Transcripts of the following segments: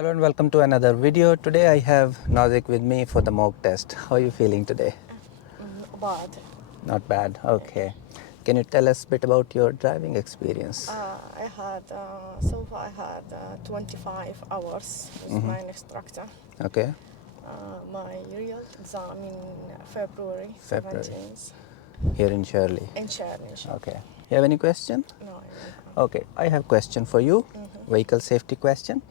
Hello and welcome to another video. Today I have Nazik with me for the mock test. How are you feeling today? Bad. Not bad. Okay. Can you tell us a bit about your driving experience? I had so far I had 25 hours with my instructor. Okay. My real exam in February February. 17th Here in Shirley. in Sharjah. Okay. You have any question? No, I don't have. Okay. I have question for you. Vehicle safety question.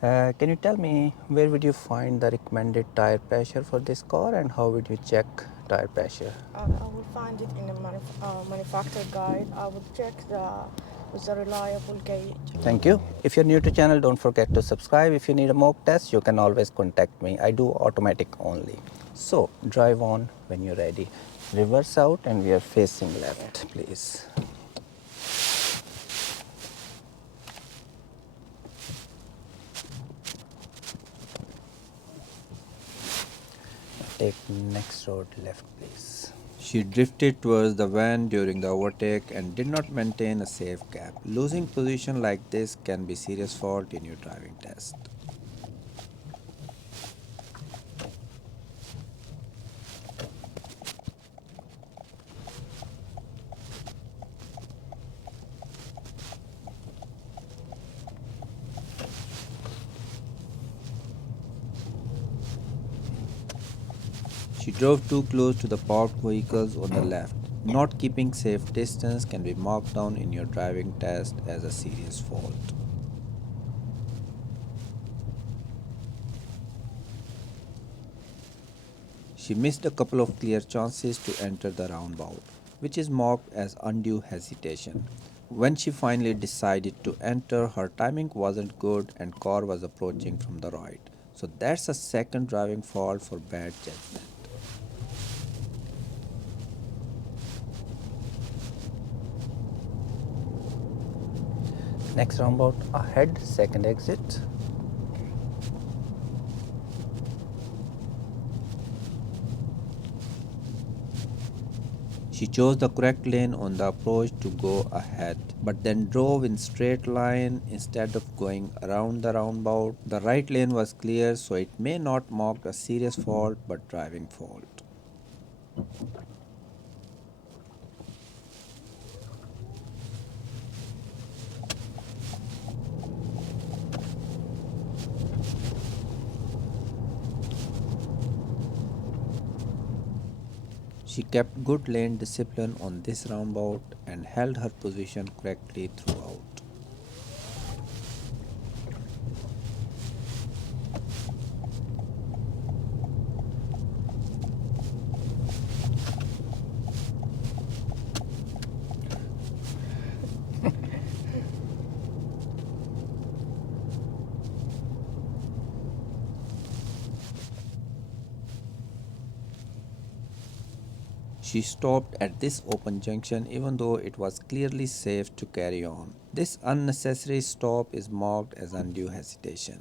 Can you tell me where would you find the recommended tire pressure for this car and how would you check tire pressure? I will find it in a manufacturer guide. I will check with a reliable gauge. Thank you. If you're new to channel, don't forget to subscribe. If you need a mock test, you can always contact me. I do automatic only. So drive on when you're ready. Reverse out and we are facing left, please. Take next road left, please. She drifted towards the van during the overtake and did not maintain a safe gap. Losing position like this can be serious fault in your driving test. She drove too close to the parked vehicles on the left. Not keeping safe distance can be marked down in your driving test as a serious fault. She missed a couple of clear chances to enter the roundabout, which is marked as undue hesitation. When she finally decided to enter, her timing wasn't good and car was approaching from the right. So that's a second driving fault for bad judgment. Next roundabout ahead, second exit. She chose the correct lane on the approach to go ahead, but then drove in straight line instead of going around the roundabout. The right lane was clear, so it may not mark a serious fault but driving fault. She kept good lane discipline on this roundabout and held her position correctly throughout. She stopped at this open junction even though it was clearly safe to carry on. This unnecessary stop is marked as undue hesitation.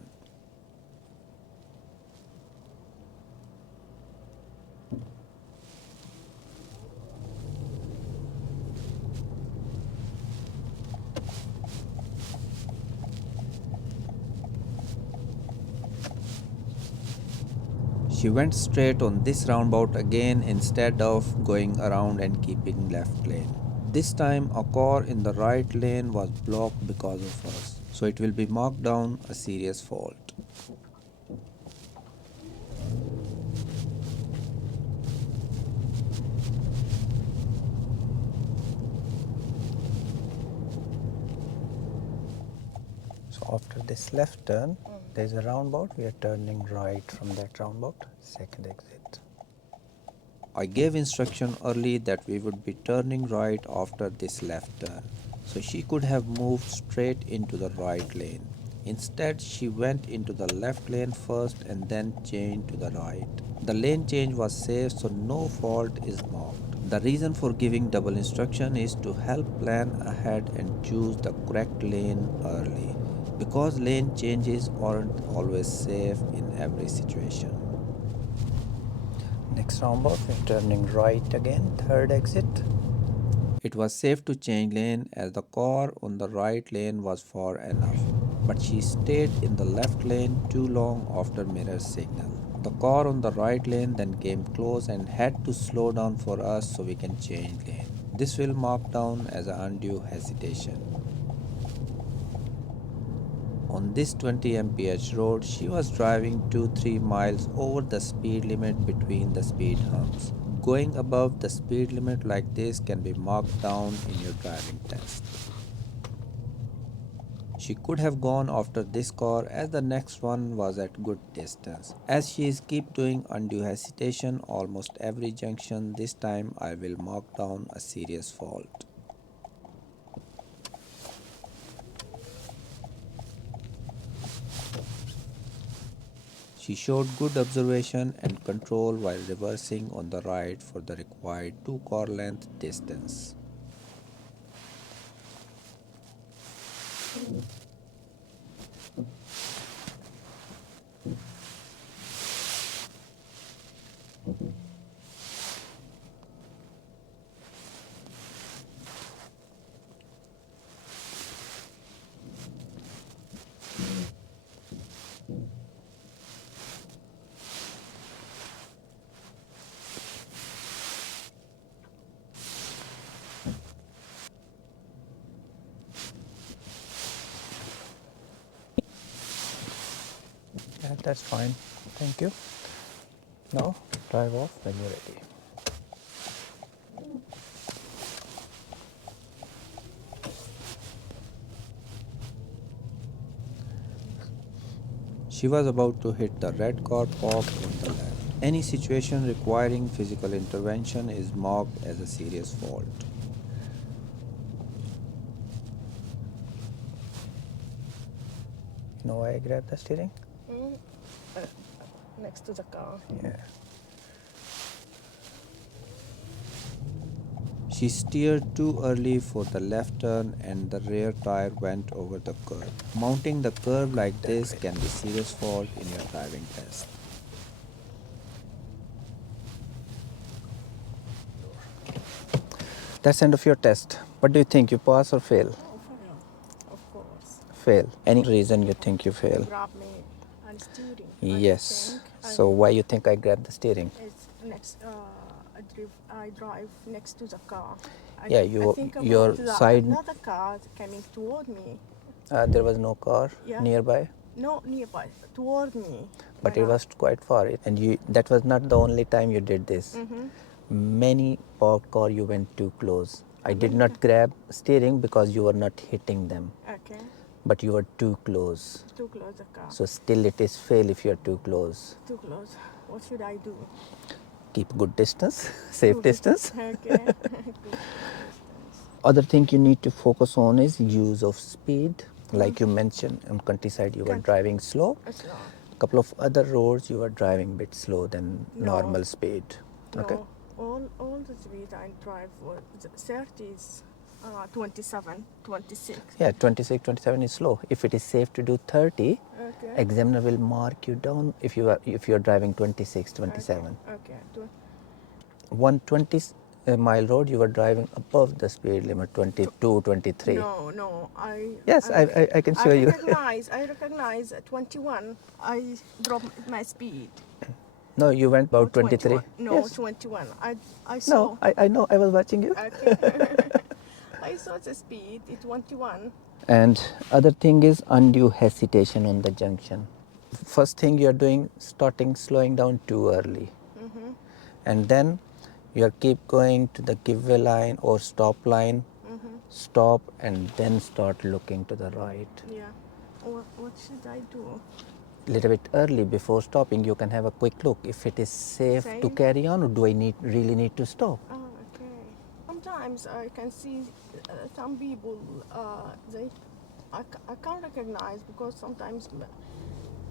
She went straight on this roundabout again instead of going around and keeping left lane. This time a car in the right lane was blocked because of us, so it will be marked down a serious fault. So after this left turn, there is a roundabout. We are turning right from that roundabout, second exit. I gave instruction early that we would be turning right after this left turn, so she could have moved straight into the right lane. Instead, she went into the left lane first and then changed to the right. The lane change was safe, so no fault is marked. The reason for giving double instruction is to help plan ahead and choose the correct lane early, because lane changes aren't always safe in every situation. Next roundabout, we're turning right again, third exit. It was safe to change lane as the car on the right lane was far enough. but she stayed in the left lane too long after mirror signal. The car on the right lane then came close and had to slow down for us so we can change lane. This will mark down as an undue hesitation. On this 20 mph road, she was driving 2-3 miles over the speed limit between the speed humps. Going above the speed limit like this can be marked down in your driving test. She could have gone after this car as the next one was at good distance. As she is keep doing undue hesitation almost every junction, this time I will mark down a serious fault. She showed good observation and control while reversing on the right for the required 2 car length distance. Yeah, that's fine. Thank you. Now drive off when you're ready. She was about to hit the red car parked on the left. Any situation requiring physical intervention is marked as a serious fault. You know why I grabbed the steering? Next to the car. Yeah. She steered too early for the left turn and the rear tire went over the curb. Mounting the curb like this can be serious fault in your driving test. That's end of your test. What do you think? You pass or fail? Oh, fail. Of course. Fail. Any reason you think you fail? Grab me and steering. Yes. So why you think I grabbed the steering? It's next. I drive next to the car. Yeah, I think about your side. another car coming toward me. There was no car Yeah. nearby, No, nearby, toward me. but it was quite far. And you that was not the only time you did this. Many parked car you went too close. I did not grab steering because you were not hitting them, Okay. but you were too close. Too close the car. So still it is fail if you are too close. Too close. What should I do? Keep good distance, safe distance. Okay. Good. Other thing you need to focus on is use of speed. Like you mentioned, on countryside you were driving slow. Slow. Couple of other roads you were driving a bit slow than normal speed. Okay. No, all the speed I drive was 30s, 27, 26. Yeah, 26, 27 is slow. If it is safe to do 30, Okay. examiner will mark you down if you are driving 26, 27. Okay. 120 mile road you were driving above the speed limit 22, 23. No. Yes, I can show you. I recognize 21. I dropped my speed. No, you went about 23. 21. No, Yes. 21. I saw. No, I know, I was watching you. Okay. I saw the speed. It's 21. And other thing is undue hesitation on the junction. First thing you are doing, slowing down too early. And then you are keep going to the giveaway line or stop line, stop and then start looking to the right. Yeah. What should I do? Little bit early before stopping, you can have a quick look if it is safe to carry on or do I really need to stop. Oh, okay. Sometimes I can see some people, I can't recognize because sometimes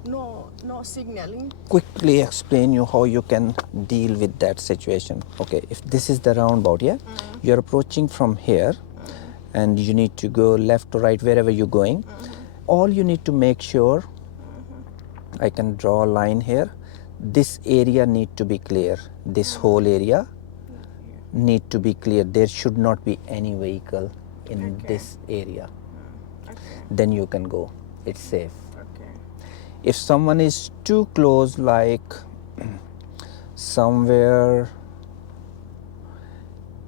no signaling. Quickly explain you how you can deal with that situation. Okay, if this is the roundabout, yeah, you're approaching from here and you need to go left or right wherever you're going. All you need to make sure, I can draw a line here, this area need to be clear. This whole area need to be clear. There should not be any vehicle in this area. Okay. Then you can go. it's safe. Okay. If someone is too close, like somewhere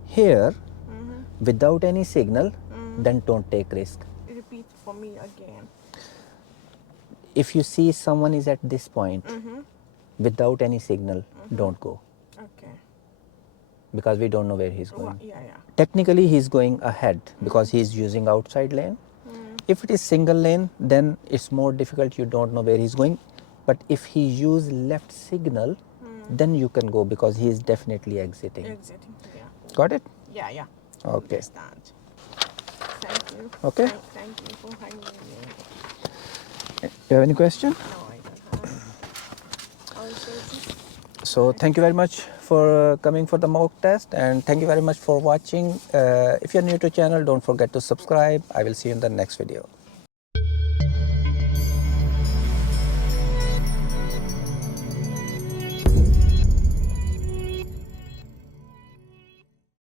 here without any signal, then don't take risk. Repeat for me again. If you see someone is at this point without any signal, don't go, Okay. because we don't know where he's going. Yeah. Technically he's going ahead because he's using outside lane. If it is single lane, then it's more difficult, you don't know where he's going. But if he use left signal, then you can go, because he is definitely exiting. Exiting. Yeah. Got it? Yeah. Okay. Understand. Thank you. Okay. Thank you for hanging with me. You have any question? No, I don't have. I'll search it. So thank you very much for coming for the mock test, and thank you very much for watching. If you're new to channel, don't forget to subscribe. I will see you in the next video.